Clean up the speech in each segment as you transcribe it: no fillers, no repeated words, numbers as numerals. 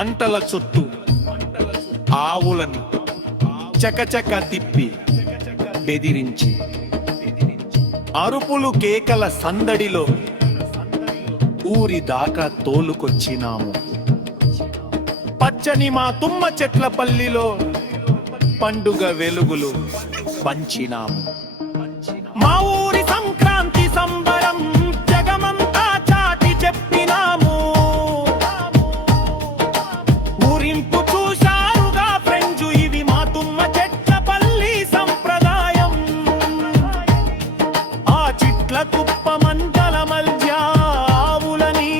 మంటల చుట్టూ ఆవులను చకచక తిప్పి బెదిరించి అరుపులు కేకల సందడిలో ఊరి దాకా తోలుకొచ్చినాము. పచ్చని మా తుమ్మ చెట్ల పల్లిలో పండుగ వెలుగులు పంచినాము. మా ఊరి సంక్రాంతి సంబరం జగమంతా చాటి చెప్పినాము. ఊరింపు చూశారుగా ఫ్రెండ్స్, ఇది మా తుమ్మ చెట్ల పల్లి సంప్రదాయం. ఆ చిట్ల కుప్ప మంటల మధ్య ఆవులని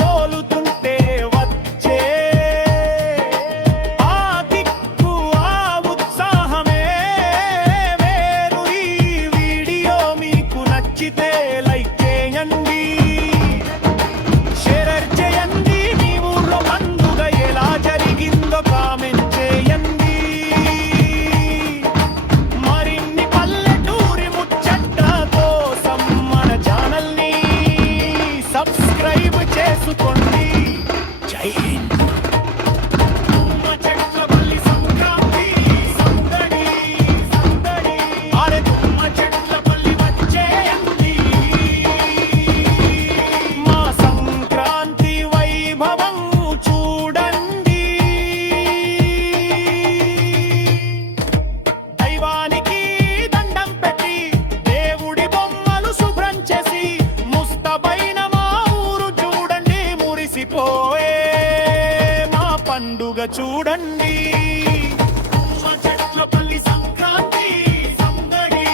తోలుతుంటే వచ్చే ఆ దిక్కు ఆ ఉత్సాహమే వేరు. ఈ వీడియో మీకు నచ్చితే లైక్ చేయండి, షేర్ చేయండి. మీ ఊర్లో పండుగ ఎలా జరిగిందో కామెంట్ చేయండి. మరిన్ని పల్లెటూరి ముచ్చట్ల కోసం మన ఛానల్ని సబ్స్క్రైబ్ చేసుకోండి. జై హింద్. తుమ్మ చెట్ల పల్లి సంక్రాంతి సందడి సందడి, అరే తుమ్మ చెట్ల పల్లి వచ్చేయండి. మా సంక్రాంతి వైభవం చూడండి. దైవానికి దండం పెట్టి దేవుడి బొమ్మలు శుభ్రం చేసి ముస్తబైన మా ఊరు చూడండి. మురిసిపోయే మా పండుగ చూడండి. తుమ్మ చెట్ల పల్లి సంక్రాంతి సందడి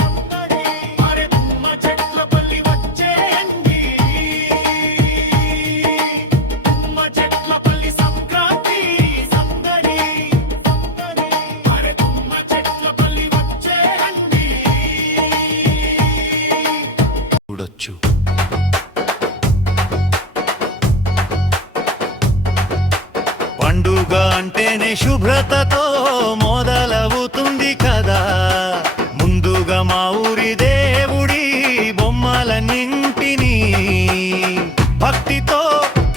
సందడి, అరే తుమ్మ చెట్ల పల్లి వచ్చేయండి. తుమ్మ చెట్ల పల్లి సంక్రాంతి సందడి సందడి, అరే తుమ్మ చెట్ల పల్లి వచ్చేయండి. చూడొచ్చు. పండుగ అంటేనే శుభ్రతతో మొదలవుతుంది కదా. ముందుగా మా ఊరి దేవుడి బొమ్మలన్నింటినీ భక్తితో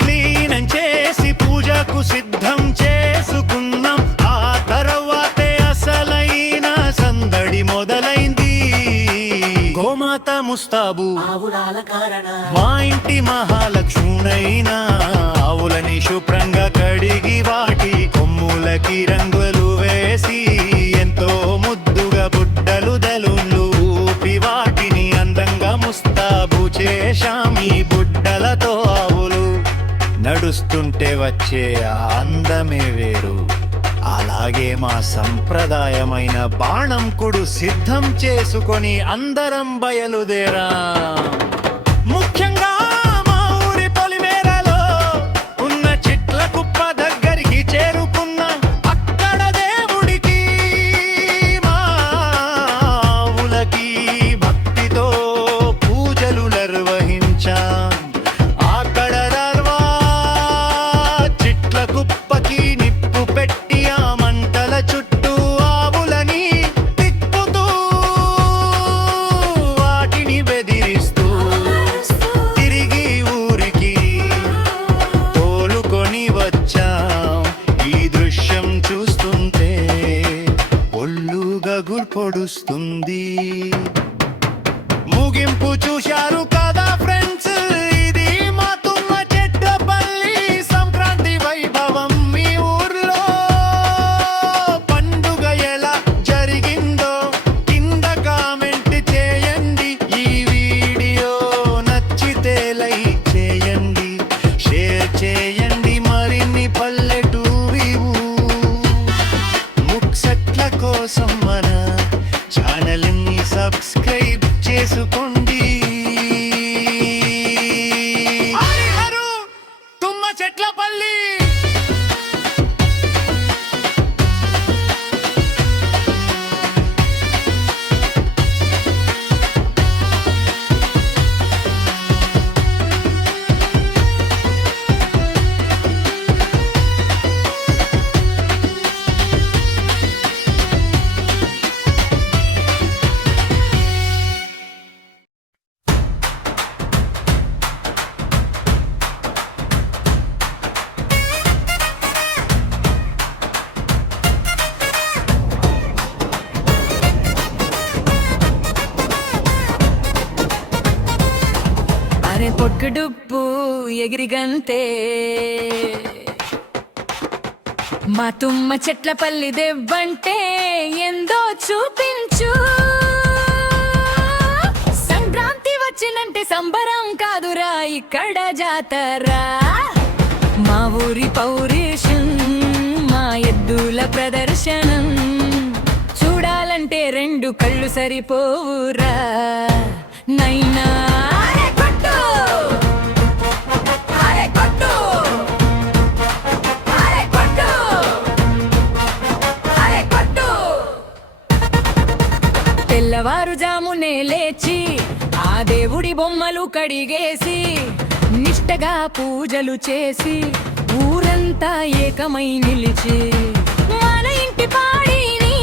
క్లీన్ చేసి పూజకు సిద్ధం చేసుకున్నాం. ఆ తర్వాతే అసలైన సందడి మొదలైంది. గోమాత ముస్తాబు ఆవులాల కారణ మా ఇంటి మహాలక్ష్మునైనా ఆవులని శుభ్రంగా కడిగి వాటి కొమ్ములకి రంగులు వేసి ఎంతో ముద్దుగా బుడ్డలు దలుళ్ళు ఊపి వాటిని అందంగా ముస్తాబు చేశాం. ఈ బుడ్డలతో ఆవులు నడుస్తుంటే వచ్చే ఆ అందమే వేరు. అలాగే మా సంప్రదాయమైన బాణం కుడు సిద్ధం చేసుకొని అందరం బయలుదేరా. ముఖ్యంగా మా ఊరి పొలిమేరలో ఉన్న చిట్ల కుప్ప దగ్గరికి చేరుకున్న అక్కడ దేవుడికి మా ఆవులకి భక్తితో పూజలు నిర్వహించాం. అక్కడ దర్వా చిట్ల కుప్పకి నిప్పు పెట్టి ఆ మంటల చుట్టూ ఆవులని తిప్పుతూ వాటిని బెదిరిస్తూ తిరిగి ఊరికి తోలుకొని వచ్చాం. ఈ దృశ్యం చూస్తుంటే ఒళ్ళు గగులు పొడుస్తుంది. ముగింపు చూశారు కదా ఫ్రెండ్స్, ఇది మా తుమ్మ చెట్ల పల్లి సంక్రాంతి వైభవం. మీ ఊర్లో పండుగ ఎలా జరిగిందో కింద కామెంట్ చేయండి. ఈ వీడియో నచ్చితే లైక్ చేయండి, షేర్ చేయండి. మరిన్ని పల్లెటూరి ముచ్చట్ల కోసం మన ఛానల్ని సబ్స్క్రైబ్ చేసుకోండి. హరిహరు తుమ్మ చెట్ల పల్లి. పొట్టుడుప్పు ఎగిరిగంతే మా తుమ్మ చెట్ల పల్లి దెవ్వంటే ఎందో చూపించు సంక్రాంతి వచ్చినంటే సంబరం కాదురా ఇక్కడ జాతరా మా ఊరి పౌరేషన్ మా ఎద్దుల ప్రదర్శనం చూడాలంటే రెండు కళ్ళు సరిపోవురా నైనా తెల్లవారుజామునే లేచి ఆ దేవుడి బొమ్మలు కడిగేసి నిష్టగా పూజలు చేసి ఊరంతా ఏకమై నిలిచి మన ఇంటి పాడిని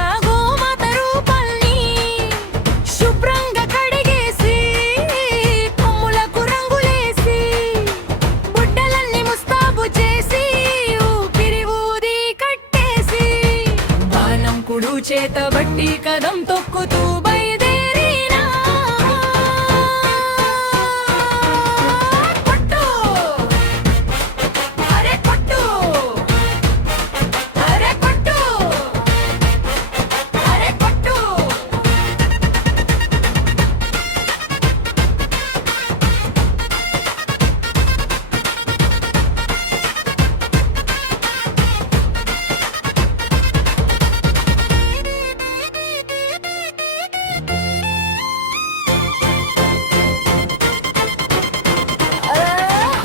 ఆ గోమాత రూపాల్ని శుభ్రంగా కడిగేసి కొమ్ములకు రంగులేసి బుట్టలన్నీ ముస్తాబు చేసి ఊపిరి ఊది కట్టేసి బాణం కుడు చేత బట్టి కదం తొక్కుతూ బయదేరినా కొట్టు అరే కొట్టు అరే కొట్టు అరే కొట్టు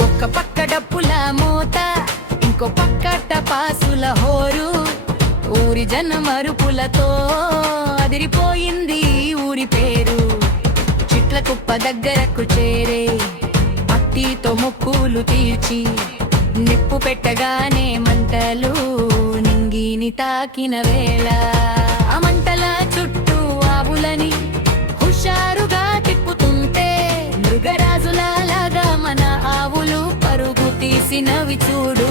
ఒక్క పక్క డప్పుల మోత ఇంకో పక్క టపాసుల హోరు ఊరి జనం అరుపులతో అదిరిపోయింది ఊరి పేరు చిట్ల కుప్ప దగ్గరకు చేరే భక్తితో మొక్కులు తీర్చి నిప్పు పెట్టగానే మంటలు నింగిని తాకిన వేళ ఆ మంటల చుట్టూ ఆవులని హుషారుగా తిప్పుతుంటే మృగరాజులాగా మన ఆవులు పరుగు తీసినవి చూడు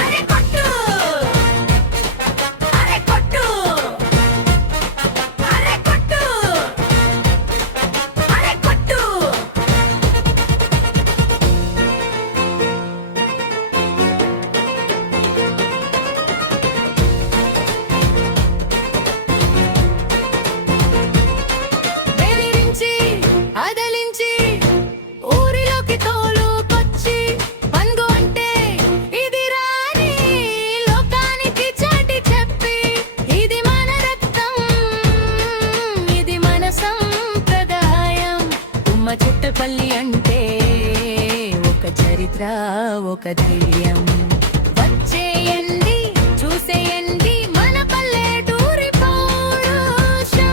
అరే కొట్టు అరే కొట్టు అరే కొట్టు అరే కొట్టు బెదిరించి అదలించి ఊరిలోకి తోలుకొచ్చి పంగు అంటే ఇది రాని లోకానికి చాటి చెప్పి ఇది మన రక్తం ఇది మన సంప్రదాయం ఉమ్మ చుట్టపల్లి అంటే ఒక చరిత్ర ఒక ధైర్యం వచ్చేయండి చూసేయండి మన పల్లెటూరి పౌరుషం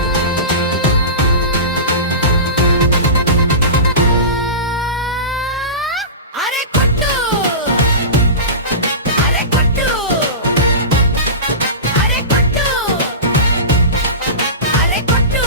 అరే కొట్టు అరే కొట్టు అరే కొట్టు అరే కొట్టు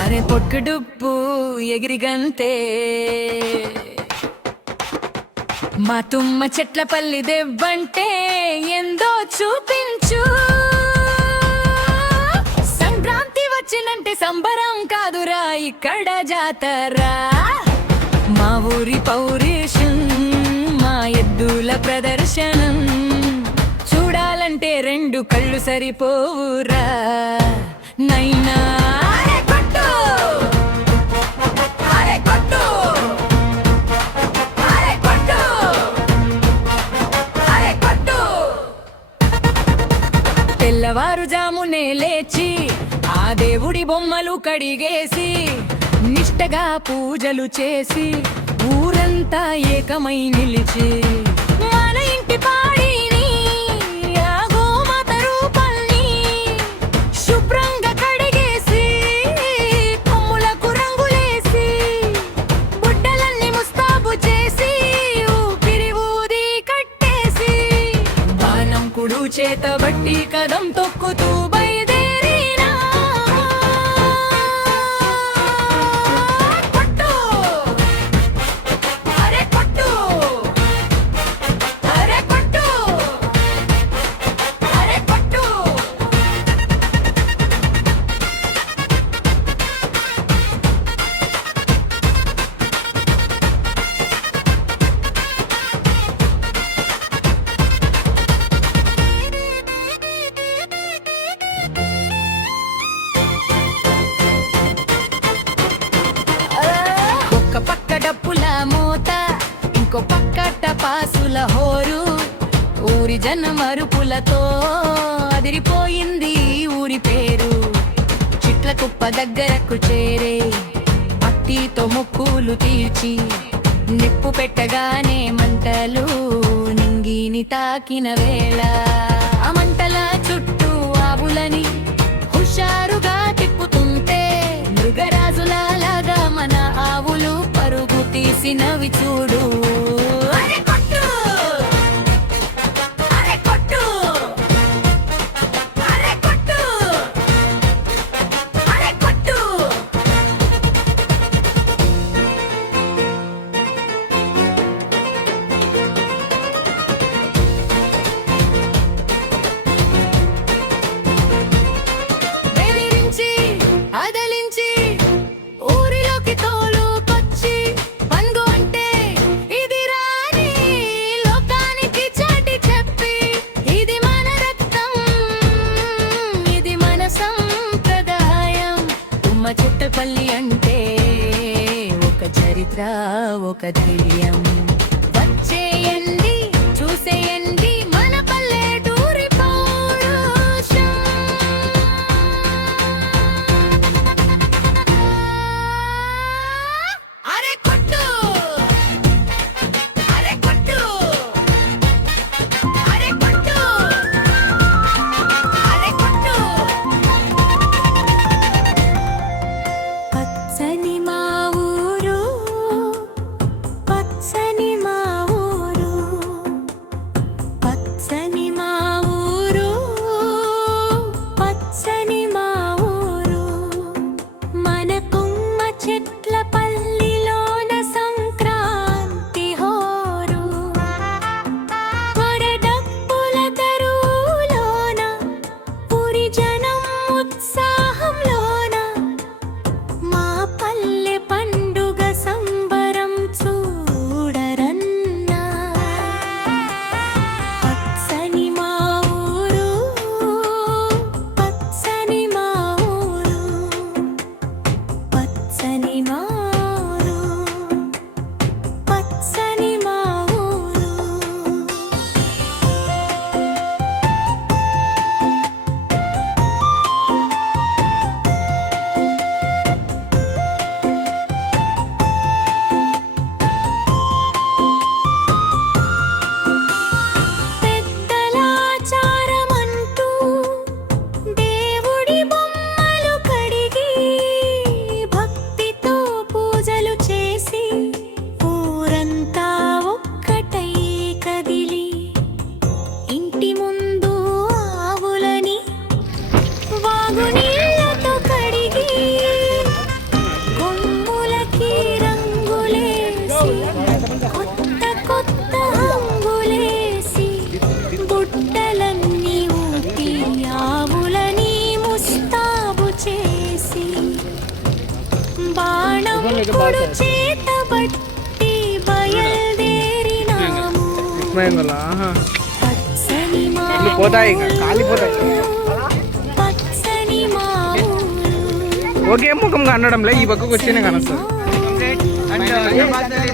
అరే పొట్టుడుప్పు ఎగిరిగంతే మా తుమ్మ చెట్ల పల్లి దెవ్వంటే ఎందో చూపించు సంక్రాంతి వచ్చినంటే సంబరం కాదురా ఇక్కడ జాతరా మా ఊరి పౌరేషన్ మా ఎద్దుల ప్రదర్శనం చూడాలంటే రెండు కళ్ళు సరిపోవురా నైనా అరే కొట్టు అరే కొట్టు అరే కొట్టు అరే కొట్టు తెల్లవారుజామునే లేచి ఆ దేవుడి బొమ్మలు కడిగేసి నిష్టగా పూజలు చేసి ఊరంతా ఏకమై నిలిచి మన ఇంటి పాడిని ఆ గోమాత రూపాల్ని శుభ్రంగా కడిగేసి కొమ్ములకు రంగులేసి బుట్టలన్నీ ముస్తాబు చేసి ఊపిరి ఊది కట్టేసి చేతబట్టి కదం తొక్కుతూ బయదేరినా కొట్టు అరే కొట్టు అరే కొట్టు అరే కొట్టు ఒక పక్క డప్పుల మోత ఇంకో పక్క టపాసుల హోరు ఊరి జన మరుపులతో అదిరిపోయింది ఈ ఊరి పేరు చిట్ల కుప్ప దగ్గరకు చేరే పట్టితో మొక్కులు తీర్చి నిప్పు పెట్టగానే మంటలు నింగిని తాకిన వేళ ఆ మంటల చుట్టూ ఆవులని హుషారుగా తిప్పుతుంటే మృగరాజులాగా మన ఆవులు పరుగు తీసినవి చూడు అరే కొట్టు అరే కొట్టు అరే కొట్టు అరే కొట్టు బెదిరించి అదలించి ఊరిలోకి తోలుకొచ్చి పంగు అంటే ఇది రాని లోకానికి చాటి చెప్పి ఇది మన రక్తం ఇది మన సంప్రదాయం ఉమ్మ చెట్టపల్లి అంటే ఒక చరిత్ర ఒక ధైర్యం వచ్చేయండి చూసేయండి మన పల్లెటూరి పౌరుషం అరే కొట్టు అరే కొట్టు అరే కొట్టు అరే కొట్టు పచ్చని మా ఊరు పచ్చని మా ఊరు పచ్చని మా ఊరు పచ్చని మా ఊరు మన కుమ్మ చెట్ల పల్లిలోన సంక్రాంతి హోరు వడడప్పుల తరువులోన పురి జనం ఉత్సాహంలోన మా పల్లె పండుగ సంబరం చూడరన్నా పచ్చని మా ఊరు పచ్చని మా ఊరు పచ్చని మా ఊరు పచ్చని మా ఊరు పెద్దలాచారమంటూ దేవుడి బొమ్మలు కడిగి భక్తితో పూజలు చేసి ఊరంతా ఒక్కటై కదిలి ఇంటి ముందు ఆవులని వాగునీళ్ళతో కడిగి కొమ్ములకి రంగులేసి కొత్త కొత్త హంగులేసి బుట్టలన్నీ ఊపి ఆవులని ముస్తాబు చేసి బాణం పొడు చేతబట్టి బయలుదేరినాము పచ్చని మా పోతాయి ఇంకా కాలిపోతాయి పచ్చని మా ఊరు ఒకే ముఖంగా అనడంలే ఈ పక్కకు వచ్చినే కనొస్తుంది పచ్చని